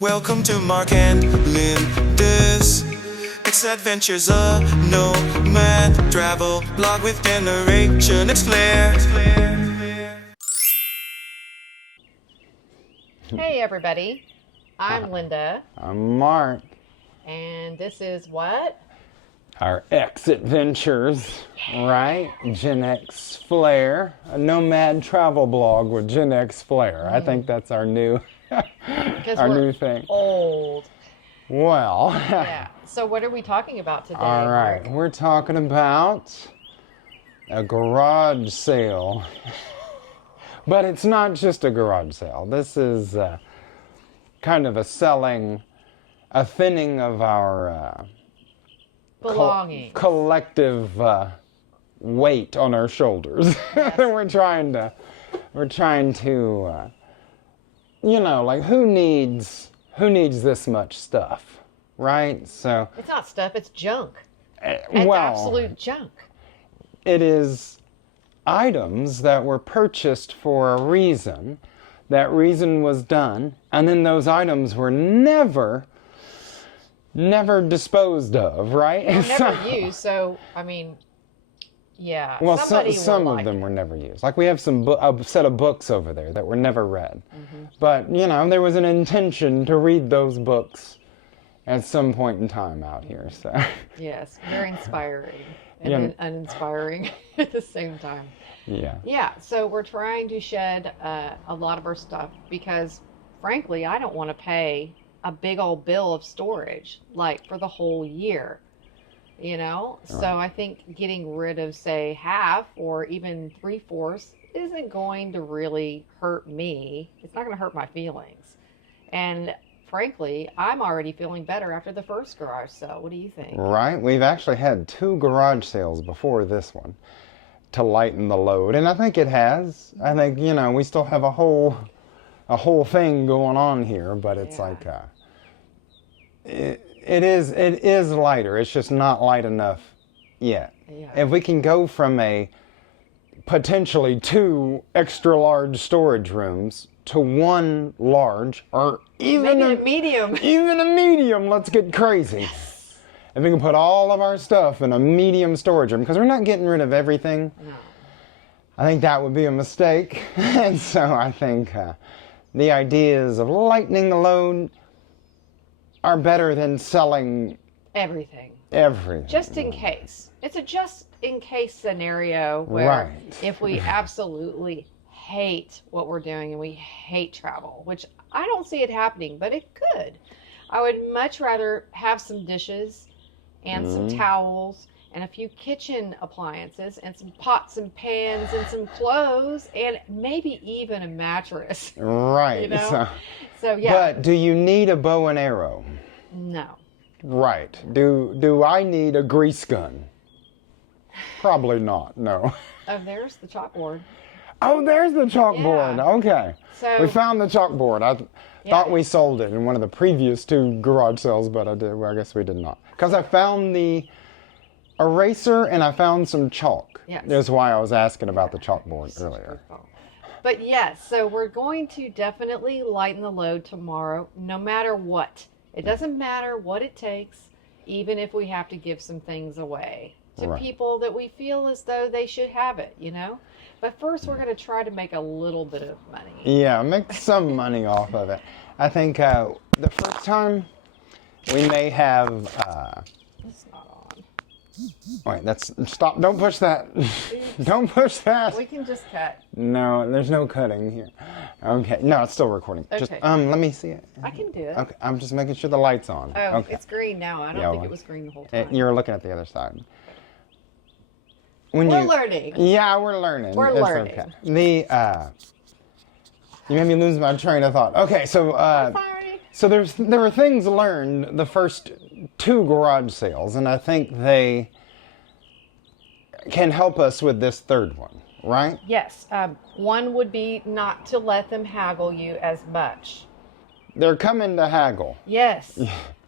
Welcome to Mark and Linda's Adventures, a nomad travel blog with generation flair. Hey everybody, I'm Linda. I'm Mark. And this is what? Our X Adventures, right? Gen X Flair, a nomad travel blog with Gen X Flair. I think that's our new, new thing. Old. Well, Yeah. So what are we talking about today? all right, Mark? we're talking about a garage sale. But it's not just a garage sale. This is kind of a thinning of our Belongings. collective weight on our shoulders. Yes. we're trying to like who needs this much stuff, right? So It's not stuff, it's junk. It's well, absolute junk. it is items that were purchased for a reason. That reason was done, and then those items were never disposed of, right? Never used, so, I mean, yeah. Well, somebody some will of like them it. were never used. Like we have a set of books over there that were never read. Mm-hmm. But, there was an intention to read those books at some point in time out here. So Yes, very inspiring and Yeah. then uninspiring at the same time. yeah. Yeah, so we're trying to shed a lot of our stuff because, frankly, I don't want to pay a big old bill of storage, like, for the whole year, So I think getting rid of, say, half or even 3/4 isn't going to really hurt me. It's not going to hurt my feelings. And, frankly, I'm already feeling better after the first garage sale. What do you think? Right? We've actually had 2 garage sales before this one to lighten the load. And I think it has. I think, we still have a whole thing going on here, but it's Yeah. like it is lighter. It's just not light enough yet. Yeah. If we can go from a potentially 2 extra large storage rooms to 1 large or even Maybe a medium. even a medium, let's get crazy. If we can put all of our stuff in a medium storage room, because we're not getting rid of everything, No. I think that would be a mistake. And so I think the ideas of lightening the load are better than selling Everything. everything. Just in case. It's a just in case scenario where Right. if we absolutely hate what we're doing and we hate travel, which I don't see it happening, but it could. I would much rather have some dishes and some towels and a few kitchen appliances and some pots and pans and some clothes and maybe even a mattress. Right. So yeah. But do you need a bow and arrow? No. Right. Do I need a grease gun? Probably not, no. Oh, there's the chalkboard. Oh, there's the chalkboard. Yeah. Okay. So We found the chalkboard. I thought we sold it in one of the previous 2 garage sales, but I guess we did not. Because I found the eraser and I found some chalk. Yes. That's why I was asking about the chalkboard earlier. But yes, so we're going to definitely lighten the load tomorrow, no matter what. It doesn't matter what it takes, even if we have to give some things away to Right. people that we feel as though they should have it, But first, we're going to try to make a little bit of money. Yeah, make some money off of it. I think the first time we may have... It's not on. Wait, stop. Don't push that. Don't push that. We can just cut. No, there's no cutting here. Okay, no, it's still recording. Just Okay. let me see it. I can do it. Okay, I'm just making sure the light's on. Oh, Okay. it's green now. I don't think it was green the whole time. You're looking at the other side. We're learning. Yeah, we're learning. We're It's learning. Okay. You made me lose my train of thought. Okay, so Sorry. so there were things learned the first 2 garage sales, and I think they can help us with this 3rd one, right? Yes. One would be not to let them haggle you as much. They're coming to haggle. Yes.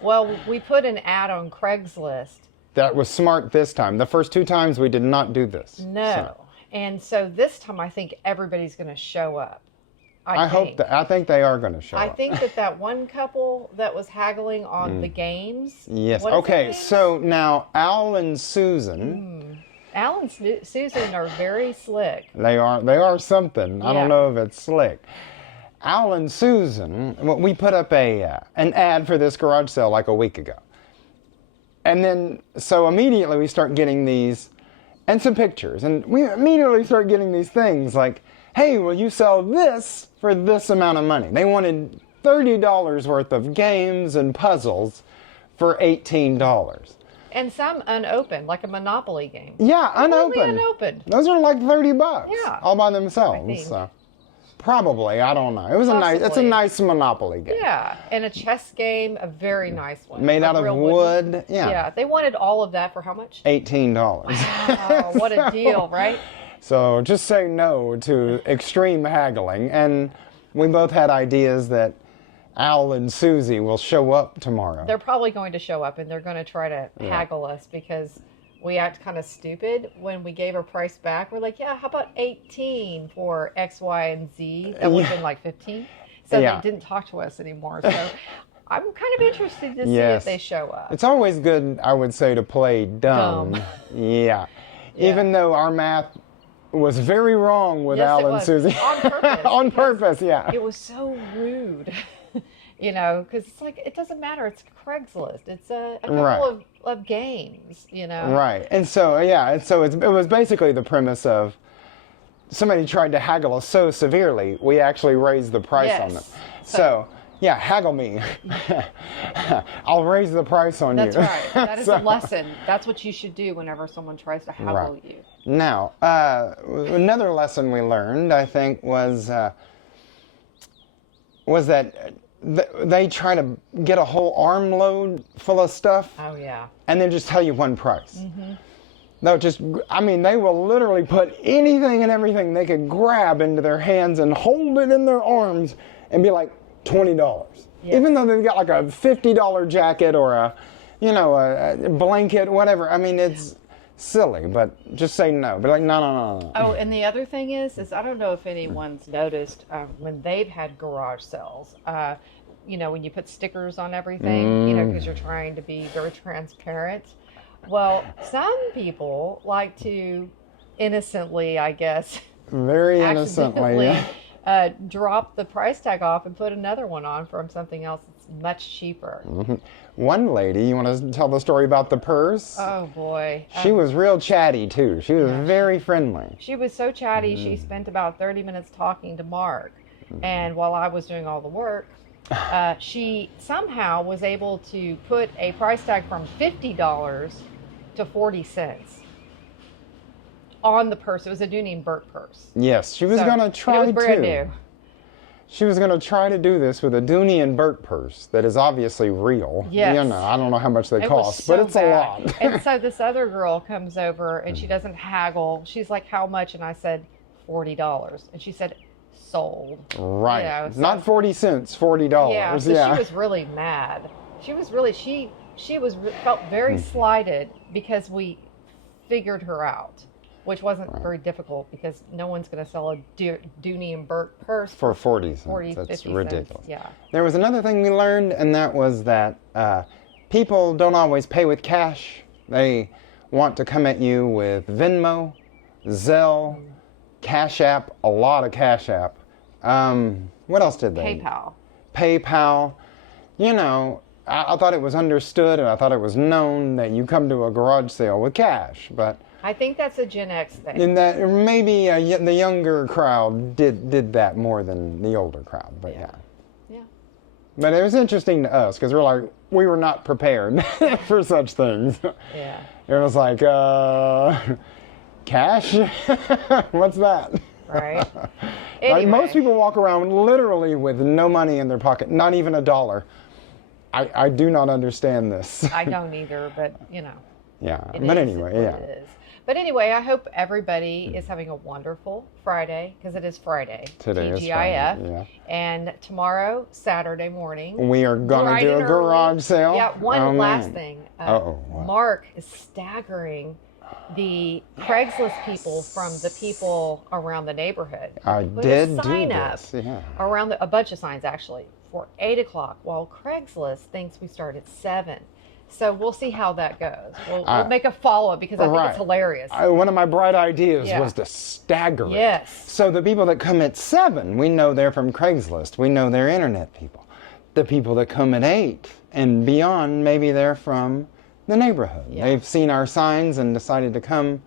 Well, we put an ad on Craigslist. That was smart this time. The first 2 times we did not do this. No. So, And so this time I think everybody's going to show up. I hope that. I think they are going to show I up. think that one couple that was haggling on the games. Yes. what is their Okay. name? So now Al and Susan. Al and Susan are very slick. They are something. I Yeah. don't know if it's slick. Al and Susan, well, we put up an ad for this garage sale like a week ago. And then, so immediately we start getting these, and some pictures. And we immediately start getting these things like, hey, will you sell this for this amount of money? They wanted $30 worth of games and puzzles for $18. And some unopened, like a Monopoly game. Yeah, unopened. Really unopened. Those are like $30. Yeah. All by I themselves. think. So. Probably, I don't know. It was it's a Possibly. nice Monopoly game. Yeah, and a chess game, a very nice one. Made Like out of real wood. wooden. Yeah. Yeah, they wanted all of that for how much? $18. Oh, what a deal, right? So just say no to extreme haggling. And we both had ideas that Al and Susie will show up tomorrow. They're probably going to show up and they're going to try to haggle us because we act kind of stupid when we gave our price back. We're like, yeah, how about 18 for X, Y, and Z? That would have been like 15. So Yeah. they didn't talk to us anymore. So I'm kind of interested to see Yes. if they show up. It's always good, I would say, to play dumb. Dumb. Yeah. Even though our math was very wrong with Yes, Al it and was. Susie. On purpose. On because purpose, yeah. It was so rude. You know, because it's like, it doesn't matter. It's Craigslist. It's a couple Right. of games, you know. Right. And so, it was basically the premise of somebody tried to haggle us so severely, we actually raised the price on them. Yes. So, yeah, haggle me. I'll raise the price on That's you. right. That is So- a lesson. That's what you should do whenever someone tries to haggle Right. you. Now, another lesson we learned, I think, was that they try to get a whole armload full of stuff Oh, yeah. and then just tell you one price. They'll they will literally put anything and everything they could grab into their hands and hold it in their arms and be like, $20. Yeah. Even though they've got like a $50 jacket or a blanket, whatever. I mean, it's silly, but just say no. Be like, no. Oh, and the other thing is I don't know if anyone's noticed when they've had garage sales, when you put stickers on everything, because you're trying to be very transparent. Well, some people like to innocently, I guess, Very innocently. accidentally drop the price tag off and put another one on from something else that's much cheaper. One lady, you want to tell the story about the purse? Oh, boy. She was real chatty, too. She was very friendly. She was so chatty, she spent about 30 minutes talking to Mark. And while I was doing all the work, she somehow was able to put a price tag from $50 to 40 cents on the purse. It was a Dooney and Burke purse. Yes, she was So, going to and try it was brand to. new. She was going to try to do this with a Dooney and Burke purse that is obviously real. Yes. I don't know how much they It was cost, so but it's bad. a lot. And so this other girl comes over and she doesn't haggle. She's like, how much? And I said, $40. And she said, sold. Right. You know, so- Not 40 cents, $40. Yeah, so she was really mad. She was really, she felt very slighted because we figured her out, which wasn't very difficult because no one's going to sell a Dooney and Burke purse For 40 cents. 40, That's 50 ridiculous. cents. Yeah. There was another thing we learned, and that was that people don't always pay with cash. They want to come at you with Venmo, Zelle, Cash App, a lot of Cash App. What else did they? PayPal. I thought it was understood and I thought it was known that you come to a garage sale with cash, but I think that's a Gen X thing. in that maybe the younger crowd did that more than the older crowd, but yeah. But it was interesting to us because we were not prepared for such things. Yeah. It was like, cash? What's that? Right. Like, Anyway, most people walk around literally with no money in their pocket, not even $1. I do not understand this. I don't either, but Yeah, it but is anyway, what yeah. it is. But anyway, I hope everybody is having a wonderful Friday because it is Friday. Today is TGIF. Friday, yeah. And tomorrow, Saturday morning, We are going bright to do and a early. garage sale. Yeah, one Oh, last man. thing. Uh-oh, what? Mark is staggering the Craigslist people from the people around the neighborhood. I Put did a do sign this, up yeah. around a bunch of signs actually for 8 o'clock, while Craigslist thinks we start at 7. So we'll see how that goes. We'll make a follow-up because I think it's hilarious. One of my bright ideas Yeah. was to stagger it. Yes. So the people that come at 7, we know they're from Craigslist. We know they're internet people. The people that come at 8 and beyond, maybe they're from the neighborhood. Yeah. They've seen our signs and decided to come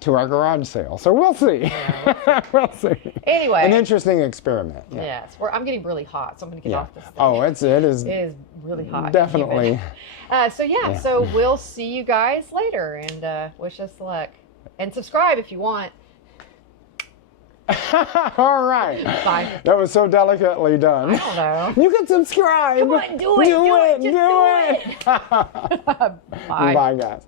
to our garage sale. So we'll see. Yeah, we'll see. Anyway. An interesting experiment. Yeah. Yes. I'm getting really hot, so I'm going to get off this thing. Oh, it is. It is really hot. Definitely. So we'll see you guys later, and wish us luck. And subscribe if you want. All right. Bye. That was so delicately done. I don't know. You can subscribe. Come on, do it. Do it. Bye. Bye, guys.